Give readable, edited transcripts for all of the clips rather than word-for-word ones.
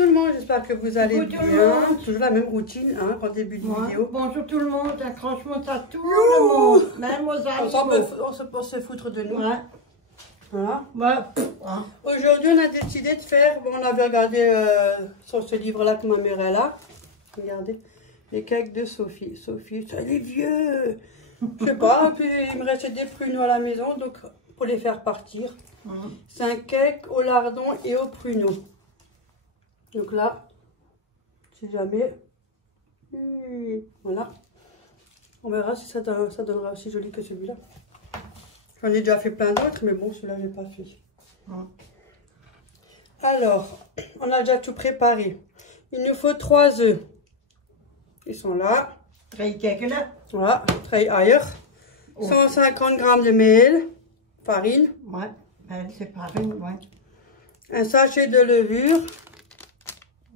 tout le monde, j'espère que vous allez bien. Toujours la même routine, hein, en début de vidéo. Bonjour tout le monde, accroche-moi à tout le monde, même aux animaux. On se foutre de nous. Ouais. Voilà. Ouais. Aujourd'hui, on a décidé de faire, bon, on avait regardé sur ce livre-là que ma mère est là. Regardez, les cakes de Sophie. Sophie, ça il est vieux. Je sais pas, puis il me restait des pruneaux à la maison, donc pour les faire partir. C'est un cake au lardon et au pruneau. Donc là, si jamais, voilà. On verra si ça donnera aussi joli que celui-là. J'en ai déjà fait plein d'autres, mais bon, celui-là, je n'ai pas fait. Alors, on a déjà tout préparé. Il nous faut 3 œufs. Ils sont là. Voilà, tray ailleurs. 150 g de miel, farine. Ouais, c'est farine, ouais. Un sachet de levure.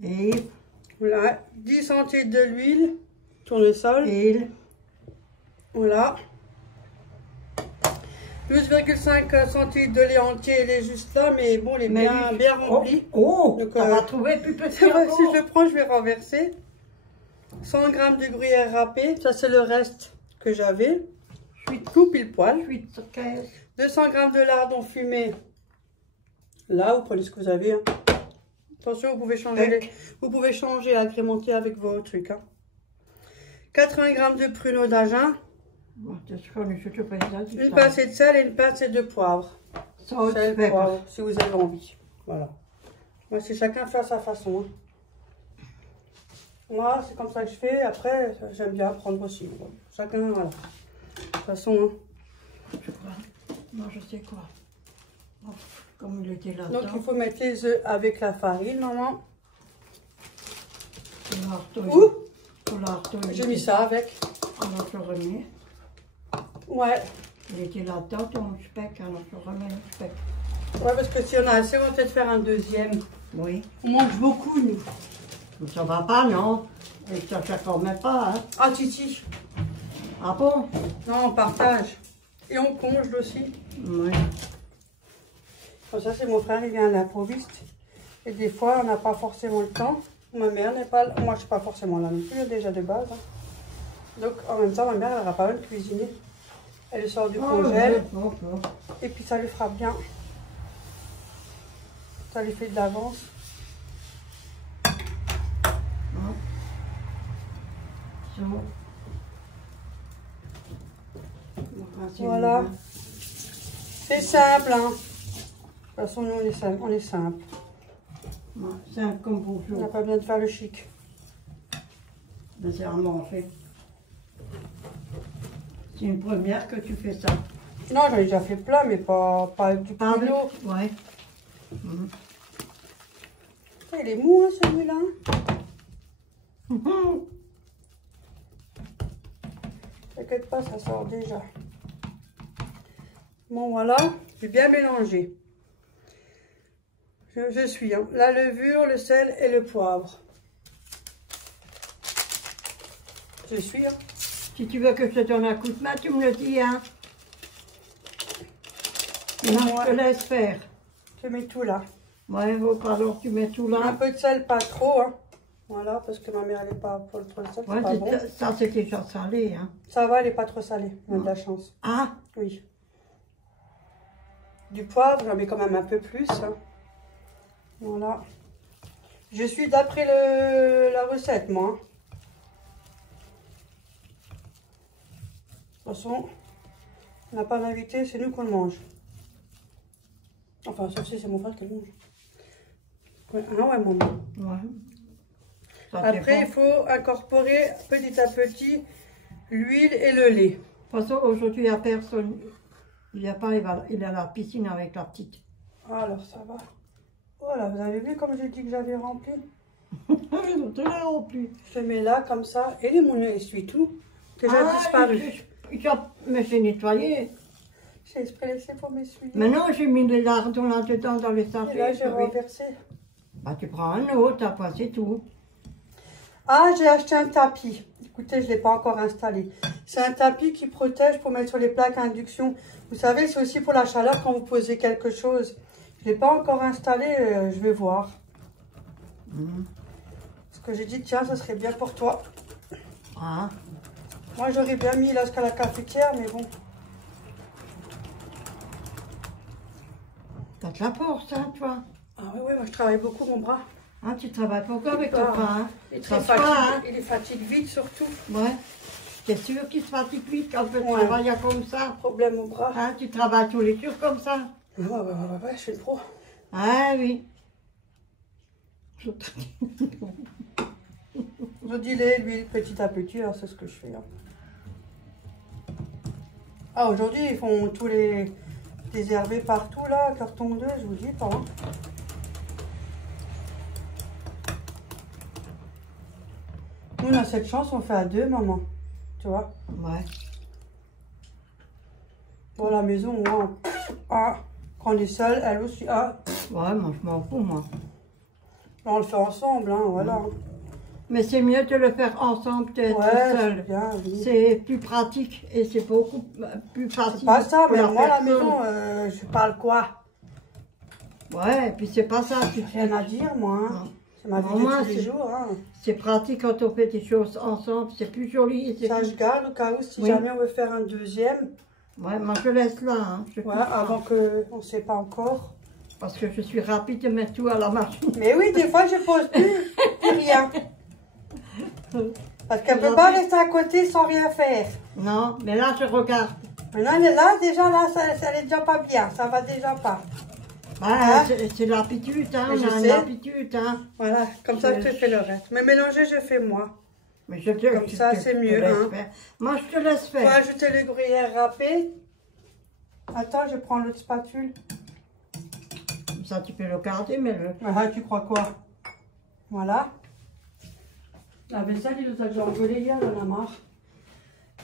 Et voilà, 10 centilitres de l'huile, tournesol. Huile. Voilà. 12,5 centilitres de lait entier, il est juste là, mais bon, il est bien rempli. Oh, donc, ça va trouver plus petit. Si je le prends, je vais renverser. 100 g de gruyère râpée, ça c'est le reste que j'avais. Tout pile poil. 200 g de lardon fumé. Là, vous prenez ce que vous avez. Hein. Attention, vous pouvez changer, agrémenter avec vos trucs. Hein. 80 g de pruneaux d'Agen. Une pincée de sel et une pincée de poivre. Sel, poivre, si vous avez envie. Voilà. Moi, c'est chacun fait à sa façon. Hein. Moi, c'est comme ça que je fais. Après, j'aime bien apprendre aussi. Chacun, voilà. De toute façon. Hein. Je crois. Non, je sais quoi. Comme il était là. Donc, il faut mettre les œufs avec la farine, maman. J'ai mis ça avec. On va se remettre. Ouais. Il était là-dedans, ton speck, alors je remets le speck. Ouais, parce que si on a assez, on va peut-être faire un deuxième. Oui. On mange beaucoup, nous. Ça va pas, non? Et ça ne remet pas, hein? Ah, Titi. Ah bon? Non, on partage. Et on congèle aussi. Oui. Bon, ça, c'est mon frère, il vient à l'improviste. Et des fois, on n'a pas forcément le temps. Ma mère n'est pas là. Moi, je ne suis pas forcément là non plus, déjà de base. Hein. Donc, en même temps, ma mère, elle n'aura pas besoin de cuisiner. Elle sort du congèle. Et puis, ça lui fera bien. Ça lui fait de l'avance. Voilà. C'est simple, hein. De toute façon, nous, on est simple. Simple comme bonjour. On n'a pas besoin de faire le chic. Mais c'est vraiment fait. C'est une première que tu fais ça. Non, j'en ai déjà fait plein, mais pas avec du pruneau. Ouais. Il est mou, hein, celui-là. T'inquiète pas, ça sort déjà. Bon, voilà. J'ai bien mélangé. Je suis, hein. La levure, le sel et le poivre. Je suis, hein. Si tu veux que je te donne un coup de main, tu me le dis, hein. Non, je te laisse faire. Je mets tout là. Ouais, alors tu mets tout là. Un peu de sel, pas trop, hein. Voilà, parce que ma mère, elle n'est pas pour le sel, ouais, pas bon. Ça, c'est déjà salé, hein. Ça va, elle n'est pas trop salée. On a de la chance. Ah? Oui. Du poivre, j'en mets quand même un peu plus. Hein. Voilà. Je suis d'après la recette, moi. De toute façon, on n'a pas d'invité, c'est nous qu'on le mange. Enfin, sauf si c'est mon frère qui le mange. Ouais, ah ouais, maman. Ouais. Après, il faut incorporer petit à petit l'huile et le lait. De toute façon, aujourd'hui, il n'y a personne. Il n'y a pas, il est à la piscine avec la petite. Alors, ça va. Voilà, vous avez vu comme j'ai dit que j'avais rempli? Je l'ai rempli. Je mets là, comme ça. Et mon essuie tout. Déjà disparu. Mais j'ai nettoyé. J'ai exprès laissé pour m'essuyer. Maintenant, j'ai mis le lardon là-dedans dans les sachets. Et là, j'ai renversé. Bah, tu prends un autre, après, c'est tout. Ah, j'ai acheté un tapis. Écoutez, je ne l'ai pas encore installé. C'est un tapis qui protège pour mettre sur les plaques à induction. Vous savez, c'est aussi pour la chaleur quand vous posez quelque chose. Je ne l'ai pas encore installé, je vais voir. Parce que j'ai dit, tiens, ça serait bien pour toi. Ah, Moi, j'aurais bien mis là jusqu'à la cafetière, mais bon. t'as de la force, hein, toi. Ah oui, oui, moi je travaille beaucoup mon bras. Hein, tu travailles beaucoup avec ton bras, hein. Il Ça se voit, hein. il fatigue vite surtout. Ouais. T'es sûr qu'il se fatigue vite quand tu Ouais. travailles comme ça? Problème au bras. Hein, tu travailles tous les jours comme ça? Ouais, je suis le pro. Ah oui. Je dis les l'huile petit à petit, alors c'est ce que je fais. Hein. Ah, aujourd'hui, ils font tous les désherbés partout là, carton 2, je vous dis pas. Hein. Nous, on a cette chance, on fait à deux, maman. Tu vois? Ouais. Pour la maison, moi, quand on est seul, elle aussi, Ouais, moi je m'en fous, moi. on le fait ensemble, hein, voilà. Mais c'est mieux de le faire ensemble que d'être Ouais, seul. c'est bien, oui. C'est plus pratique et c'est beaucoup plus facile. C'est pas ça, pour mais moi, la personne. maison, je parle quoi? Ouais, et puis c'est pas ça. Rien à dire, moi. Hein. Non. C'est ma vie Moi, de tous les jours. Hein. C'est pratique quand on fait des choses ensemble, c'est plus joli. Et Ça, plus... je garde au cas où, si Oui. jamais on veut faire un deuxième. Ouais, moi je laisse là. Hein. Voilà, avant qu'on ne sait pas encore. Parce que je suis rapide de mettre tout à la machine. Mais oui, des fois, je pose plus rien. Parce qu'elle ne peut pas rester à côté sans rien faire. Non, mais là je regarde. Maintenant, elle est là, déjà, là, ça n'est déjà pas bien. Ça va déjà pas. Ah, Hein? c'est l'habitude, hein. Mais On je a une sais. habitude, hein. Voilà, comme ça, je te fais le reste. Mais mélanger, je fais moi. Mais je te, Comme ça, c'est mieux, laisse hein. faire. Moi je te laisse Faut faire. ajouter le gruyère râpé. Attends, je prends l'autre spatule. Comme ça tu peux le garder, mais le... Ah, tu crois quoi? Voilà. La vaisselle, il nous a déjà engueulé hier, on en a marre.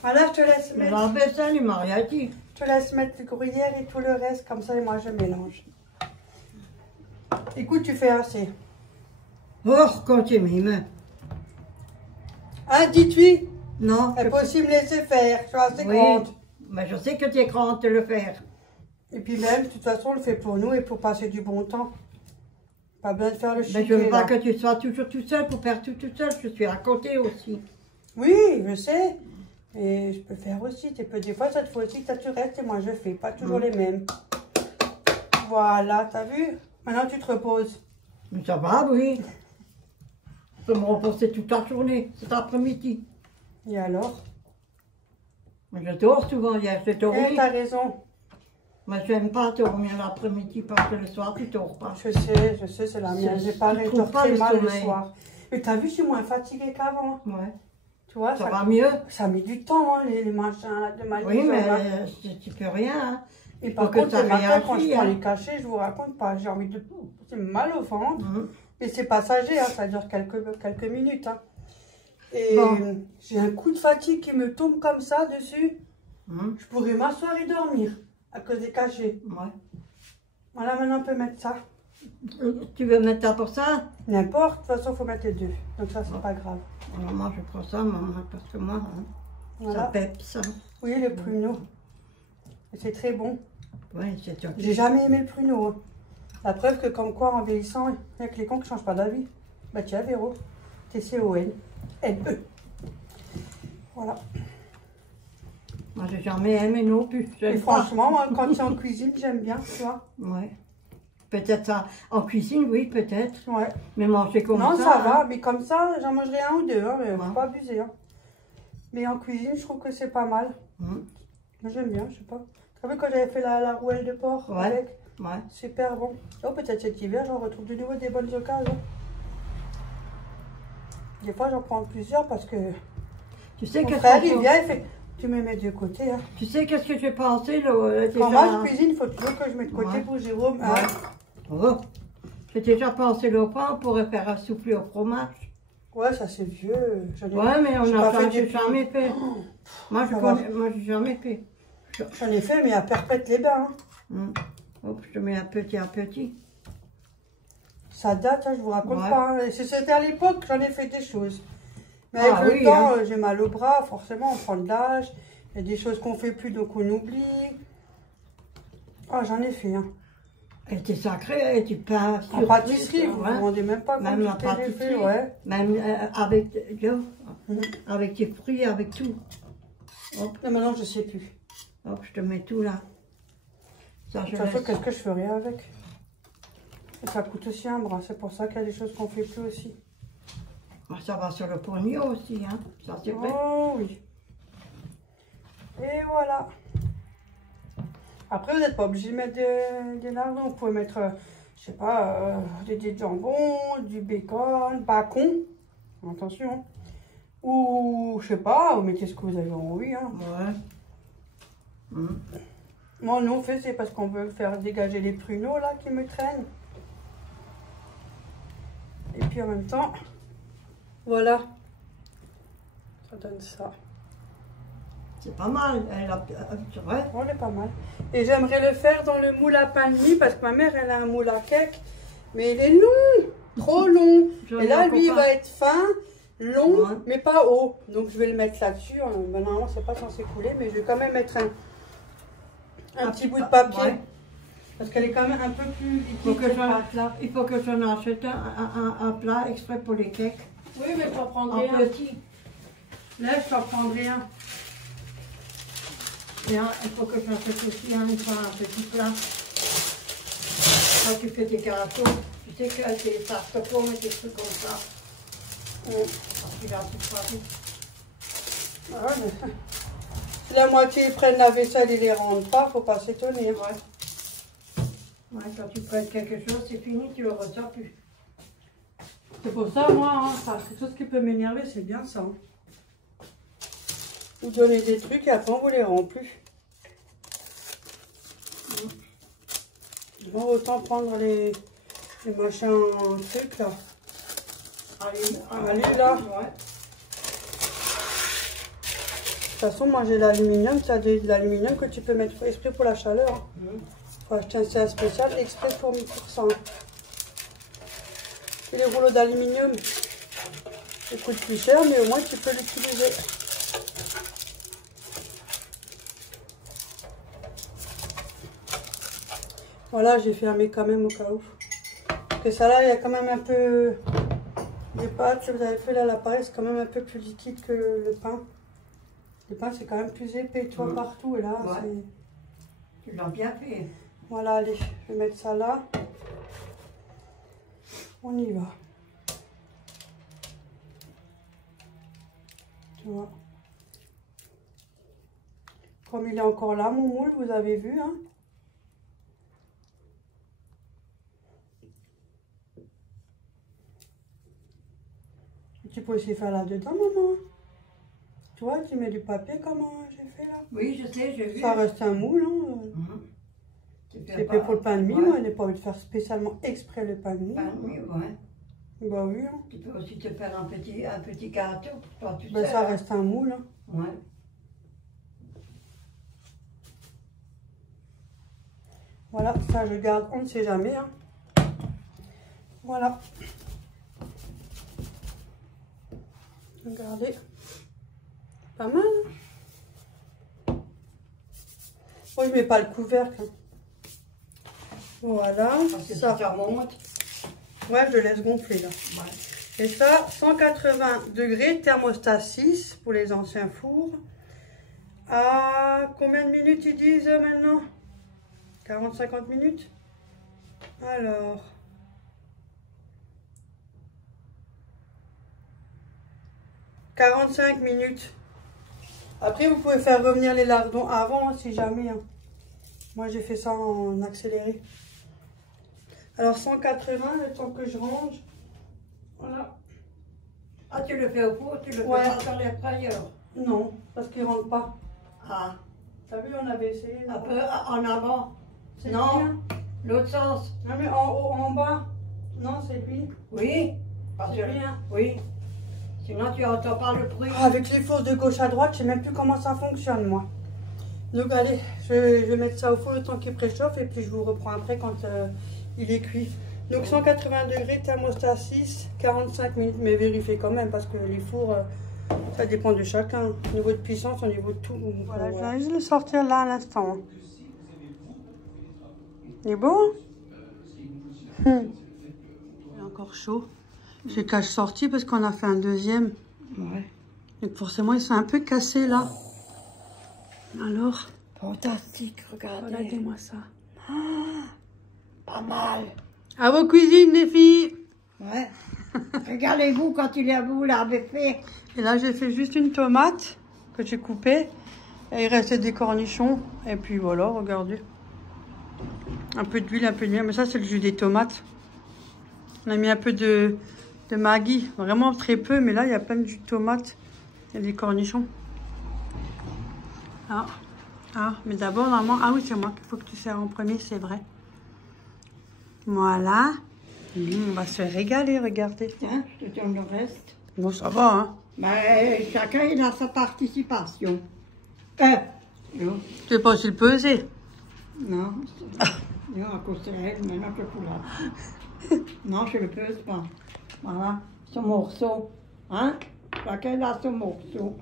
Voilà, je te laisse Mais mettre, la vaisselle, il m'a rien dit. je te laisse mettre le gruyère et tout le reste, comme ça, et moi, je mélange. Écoute, tu fais assez. Oh, quand tu m'aimes. Hein, dis-tu? Non, C'est possible de laisser faire, je suis assez oui, grande. mais je sais que tu es grande de le faire. Et puis même, de toute façon, on le fait pour nous et pour passer du bon temps. Pas besoin de faire le Mais chiquet, je veux pas là. que tu sois toujours tout seul pour faire tout seul. Je suis à côté aussi. Oui, je sais. Et je peux faire aussi. Des fois, cette fois-ci, tu restes et moi, je fais. Pas toujours les mêmes. Voilà, t'as vu? Maintenant, tu te reposes. Mais ça va, oui. Je peux me reposer toute la journée, cet après-midi. Et alors? Mais je dors souvent hier, j'ai dormi. Eh, t'as raison. Moi, je n'aime pas dormir l'après-midi parce que le soir, tu dors pas. Je sais, c'est la mienne. J'ai pareil, je trouves dors pas très le mal le sommeil. soir. Mais t'as vu, je suis moins fatiguée qu'avant. Ouais. Tu vois, Ça va mieux. ça met du temps, hein, les machins là, de ma Oui, maison, mais là. tu peux rien. Hein. Et faut par que contre, ça le matin, quand je réagisse, prends hein. les cachets, je vous raconte pas. J'ai envie de... C'est mal au ventre. Mhm. Mais c'est passager, hein, ça dure quelques minutes. Hein. Et Bon. j'ai un coup de fatigue qui me tombe comme ça dessus. Mhm. Je pourrais m'asseoir et dormir à cause des cachets. Ouais. Voilà, maintenant on peut mettre ça. Tu veux mettre ça pour ça? N'importe, de toute façon, il faut mettre les deux. Donc ça, c'est pas grave. Alors moi, je prends ça, maman, parce que moi, hein, Voilà. ça pète, ça. Oui, le pruneau. Et c'est très bon. Oui, c'est tout. J'ai jamais aimé le pruneau. Hein. La preuve que comme quoi, en vieillissant, il y a que les cons qui ne changent pas d'avis. Bah tiens, Véro. TCON. N-E. Voilà. Moi, j'ai jamais aimé non plus. Et J'aime pas. franchement, moi, quand c'est en cuisine, j'aime bien, tu vois. Ouais. Peut-être ça. En cuisine, oui, peut-être. Ouais. Mais manger comme Non, ça. ça hein. va, mais comme ça, j'en mangerai un ou deux, hein, mais faut Ouais. pas abuser. Hein. Mais en cuisine, je trouve que c'est pas mal. Mhm. Moi, j'aime bien, je sais pas. Tu as vu quand j'avais fait la rouelle de porc Ouais. avec? Ouais. Super bon. Oh, peut-être cet hiver, j'en retrouve de nouveau des bonnes occasions. Des fois, j'en prends plusieurs parce que Tu sais mon qu'est-ce frère, qu'on il peut- vient, il fait... Tu me mets de côté, hein. Tu sais qu'est-ce que j'ai pensé là, déjà... Quand moi, je cuisine, il faut toujours que je mette de côté Ouais. pour Jérôme. Ouais. Hein. Oh. J'ai déjà pensé le pain, on pourrait faire un soufflé au fromage. Ouais, ça c'est vieux. J'en ai- Ouais, mais on j'ai a pas pas, fait j'ai depuis- jamais fait. Moi, ça va. moi, j'ai jamais fait. J'en ai fait, mais à perpète les bains. Hein. Hum. Hop, je te mets un petit à petit. Ça date, hein, je vous raconte Ouais. pas. Hein. C'était à l'époque, j'en ai fait des choses. Mais Ah avec le oui, temps, hein. j'ai mal au bras, forcément, on prend de l'âge. Il y a des choses qu'on fait plus, donc on oublie. Ah, j'en ai fait, hein. Elle était sacrée, elle était pas En pâtisserie, vous ne ouais. vous rendez même pas Même la compte du fait, pâtisserie, ouais. même avec tes fruits, avec tout. Hop, Non, maintenant, je sais plus. hop, je te mets tout là. Ça, De je toute façon, laisse. qu'est-ce que je ferais avec? Et ça coûte aussi un bras, c'est pour ça qu'il y a des choses qu'on fait plus aussi. Ah, ça va sur le pognon aussi, hein. Ça, c'est vrai. Oh oui. Et voilà. Après, vous n'êtes pas obligé de mettre des lardons. Vous pouvez mettre, je sais pas, des jambons, du bacon, bacon. Attention. Ou, je sais pas, vous mettez ce que vous avez envie. Hein. Ouais. Moi, nous, on fait, c'est parce qu'on veut faire dégager les pruneaux, là, qui me traînent. Et puis, en même temps, voilà. Ça donne ça. C'est pas mal. C'est vrai. On est pas mal. Et j'aimerais le faire dans le moule à pain de mie parce que ma mère, elle a un moule à cake. Mais il est long, trop long. Et là, lui, il va être fin, long, ouais. mais pas haut. Donc, je vais le mettre là-dessus. Ben, normalement, c'est pas censé couler, mais je vais quand même mettre un petit bout de papier. Ouais. Parce qu'elle est quand même un peu plus liquide. Il faut que j'en achète un plat exprès pour les cakes. Oui, mais je t'en prendrai un. Petit. Là, je t'en prendrai un. Et il faut que j'en fasse aussi un petit plat. Quand tu fais tes gâteaux, tu sais que c'est tarte aux pommes et des trucs comme ça. Parce qu'il a tout partout. Ah ouais, mais... Si la moitié ils prennent la vaisselle et les rendent pas, faut pas s'étonner. Ouais. Ouais, quand tu prends quelque chose, c'est fini, tu le ressors plus. C'est pour ça, moi, hein, ça, quelque chose qui peut m'énerver, c'est bien ça. Hein. Vous donnez des trucs et après on vous les rend plus. Bon, autant prendre les machins trucs là. Allez là. Ouais. De toute façon, moi j'ai l'aluminium, tu as de l'aluminium que tu peux mettre exprès pour la chaleur. Faut acheter un CA spécial exprès pour ça. Et les rouleaux d'aluminium, ils coûtent plus cher, mais au moins tu peux l'utiliser. Voilà, j'ai fermé quand même au cas où. Parce que ça là, il y a quand même un peu des pâtes que vous avez fait là, l'appareil, c'est quand même un peu plus liquide que le pain. Le pain, c'est quand même plus épais, tu vois, partout. Et là, ouais. Tu l'as bien fait. Voilà, allez, je vais mettre ça là. On y va. Tu vois. Comme il est encore là, mon moule, vous avez vu, hein. Tu peux aussi faire là-dedans, maman. Tu vois, tu mets du papier comme j'ai fait là. Oui, je sais, j'ai vu. Ça reste un moule, hein. C'est fait pour le pain de mie, moi, on n'est pas obligé de faire spécialement exprès le pain de mie. Pain de mie, ouais. Bah oui. Hein. Tu peux aussi te faire un petit gâteau pour toi, tu sais. Ça hein. reste un moule. Hein. Ouais. Voilà, ça je garde, on ne sait jamais. Hein. Voilà. Regardez. Pas mal. Hein. Moi, je mets pas le couvercle. Hein. Voilà. Parce que ça remonte. Ouais, je le laisse gonfler là. Ouais. Et ça, 180 degrés, thermostat 6 pour les anciens fours. À combien de minutes ils disent maintenant? 40-50 minutes. Alors. « 45 minutes. Après, vous pouvez faire revenir les lardons avant, hein, si jamais. Hein. Moi, j'ai fait ça en accéléré. Alors, 180, le temps que je range. Voilà. Ah, tu le fais au four, tu le fais pas dans l'air frayeur? Non, parce qu'il ne rentre pas. Ah. T'as vu, on avait essayé. Un peu en avant. Non, l'autre sens. Non, mais en haut, en bas. Non, c'est lui. Oui. C'est lui, hein. Oui. Sinon, tu n'entends pas le bruit. Ah, avec les fours de gauche à droite, je ne sais même plus comment ça fonctionne, moi. Donc, allez, je vais mettre ça au four le temps qu'il préchauffe et puis je vous reprends après quand il est cuit. Donc, 180 degrés, thermostat 6, 45 minutes. Mais vérifiez quand même parce que les fours, ça dépend de chacun. Au niveau de puissance, au niveau de tout. Voilà, je viens juste de le sortir là à l'instant. Il est beau, hein? Il est encore chaud. Je l'ai cache sorti parce qu'on a fait un deuxième. Ouais. Donc forcément, ils sont un peu cassés là. Alors, Fantastique, regardez. regardez-moi ça. Pas mal. À vos cuisines, les filles. Ouais. Regardez-vous quand vous l'avez fait. Et là, j'ai fait juste une tomate que j'ai coupée. Et il restait des cornichons. Et puis voilà, regardez. Un peu d'huile, un peu de miel. Mais ça, c'est le jus des tomates. On a mis un peu de Maggi. Vraiment très peu. Mais là, il y a plein de jus de tomates. Il y a des cornichons. Mais d'abord, normalement... Ah oui, c'est moi qu'il faut que tu sers en premier, c'est vrai. Voilà. On va se régaler, regardez. Tiens, je te donne le reste. Bon, ça va, hein. Mais chacun il a sa participation. Non. Tu sais pas si le peser. Non. Non, à cause de elle, maintenant que pour là. Non, je le pèse pas. Voilà, son morceau. Hein? Chacun a son morceau.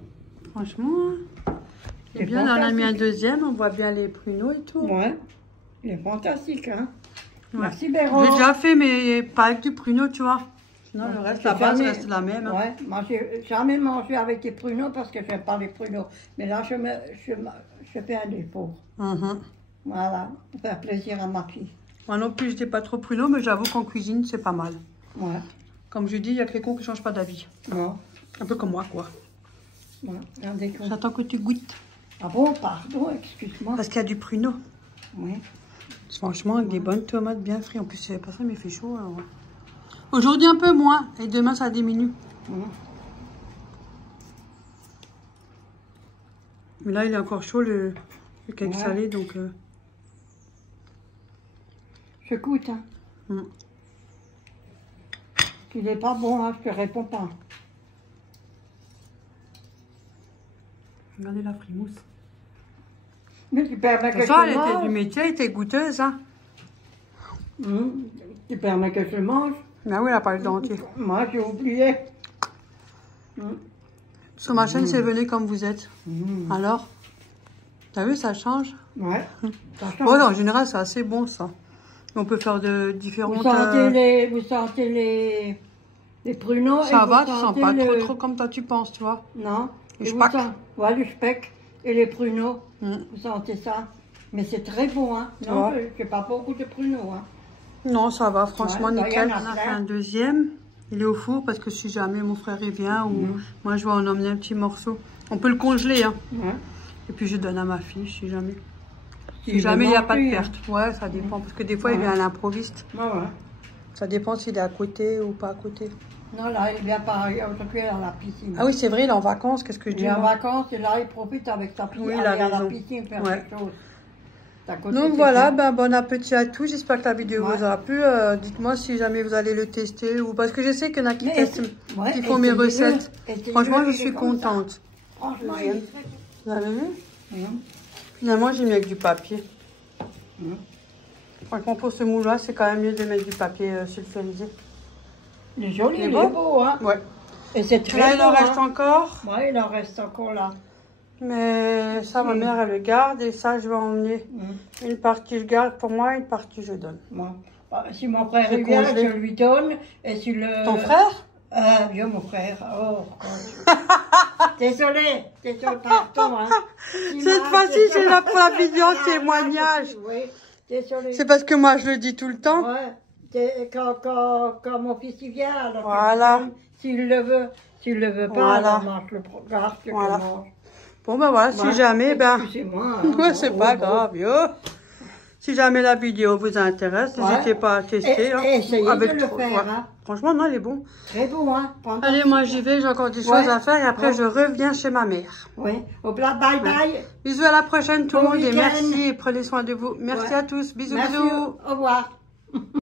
Franchement, c'est bien. Là, on a mis un deuxième. On voit bien les pruneaux et tout. Ouais. Il est fantastique, hein? Ouais. Merci, Béron. J'ai déjà fait, mais pas avec du pruneau, tu vois. Sinon, le reste, la base reste la même. Hein. Ouais, moi, j'ai jamais mangé avec des pruneaux parce que je n'aime pas les pruneaux. Mais là, je fais un effort. Voilà, pour faire plaisir à ma fille. Moi non plus, je n'étais pas trop pruneau, mais j'avoue qu'en cuisine, c'est pas mal. Ouais. Comme je dis, il y a que les cons qui ne changent pas d'avis. Non. Un peu comme moi, quoi. Ouais, regardez quoi. J'attends que tu goûtes. Ah bon, pardon, excuse-moi. Parce qu'il y a du pruneau. Oui. Franchement, avec des bonnes tomates bien frites. En plus, c'est pas ça, mais il fait chaud. Alors... Aujourd'hui, un peu moins. Et demain, ça diminue. Mais là, il est encore chaud, le cake salé. Donc, je goûte. Hein. S'il n'est pas bon, hein, je te réponds pas. Regardez la frimousse. Mais tu permets que Ça, je elle était mange. du métier, elle était goûteuse. Hein. Tu permets que je mange. Mais oui, elle n'a pas le dentier. Moi, j'ai oublié. Sur ma chaîne, c'est venez comme vous êtes. Alors, t'as vu, ça change. Ouais. Ça change. Bon, en général, c'est assez bon, ça. On peut faire de différentes... Vous sentez les pruneaux. Ça et va, vous tu sens sentez pas trop comme toi tu penses, tu vois. Non. Le Et speck. Ouais, le speck et les pruneaux. Vous sentez ça. Mais c'est très bon, hein. Non, je n'ai pas beaucoup de pruneaux, hein. Non, ça va, franchement, Ouais, nickel. y en a On a plein. fait un deuxième. Il est au four parce que si jamais mon frère il vient ou moi je vais en emmener un petit morceau. On peut le congeler, hein. Ouais. Et puis je donne à ma fille si jamais. Si Si jamais il n'y a pas de manger, perte. Ouais, ça dépend. Parce que des fois, il vient à l'improviste. Ouais, ouais. Ça dépend s'il est à côté ou pas à côté. Non, là, il vient pas aujourd'hui à la piscine. Ah oui, c'est vrai, il est en vacances. Qu'est-ce que je Il dis est en moi vacances et là, il profite avec sa fille. Oui, il aller a à la raison. piscine faire Ouais. quelque chose. À côté, Donc c'est voilà, bien. bon appétit à tous. J'espère que la vidéo Ouais. vous aura plu. Dites-moi si jamais vous allez le tester ou parce que je sais qu'il y en a qui Mais testent, ouais, qui font mes essayez-le. recettes. Essayez-le, Franchement, je il est suis comme ça. contente. Franchement, il est très Vous avez vu? Finalement, j'ai mis avec du papier. Franchement, pour ce moule-là, c'est quand même mieux de mettre du papier sulfurisé. Il est joli, Il est il beau. est beau, hein. Ouais. Et c'est très Là, il en beau, reste hein. encore. Ouais, il en reste encore là. Mais ça, ma mère, elle le garde. Et ça, je vais emmener. Une partie, je garde pour moi. Une partie, je donne. Moi. Bah, si mon frère C'est il vient, congelé. je lui donne. Et si le... Ton frère? Vieux mon frère. Oh, désolé, pardon. Hein. Cette fois-ci, c'est là pour la vidéo témoignage. Oui, désolé. C'est parce que moi, je le dis tout le temps. Ouais, quand mon fils il vient, alors Voilà. s'il le veut pas, Voilà. alors mange le programme, je Voilà. mange. Bon, ben voilà, si jamais, ben... Excusez-moi. Ouais, c'est pas grave, yo. Si jamais la vidéo vous intéresse, n'hésitez pas à tester. Hein. Essayez Avec de le trop- faire. ouais. Hein. Franchement, non, il est bon. Très bon, hein. Allez, moi j'y vais, j'ai encore des choses à faire et après je reviens chez ma mère. Oui, au plat, bye bye. Bisous à la prochaine tout le Bon monde et week-end. merci et prenez soin de vous. Merci à tous, bisous, Merci, bisous. au revoir.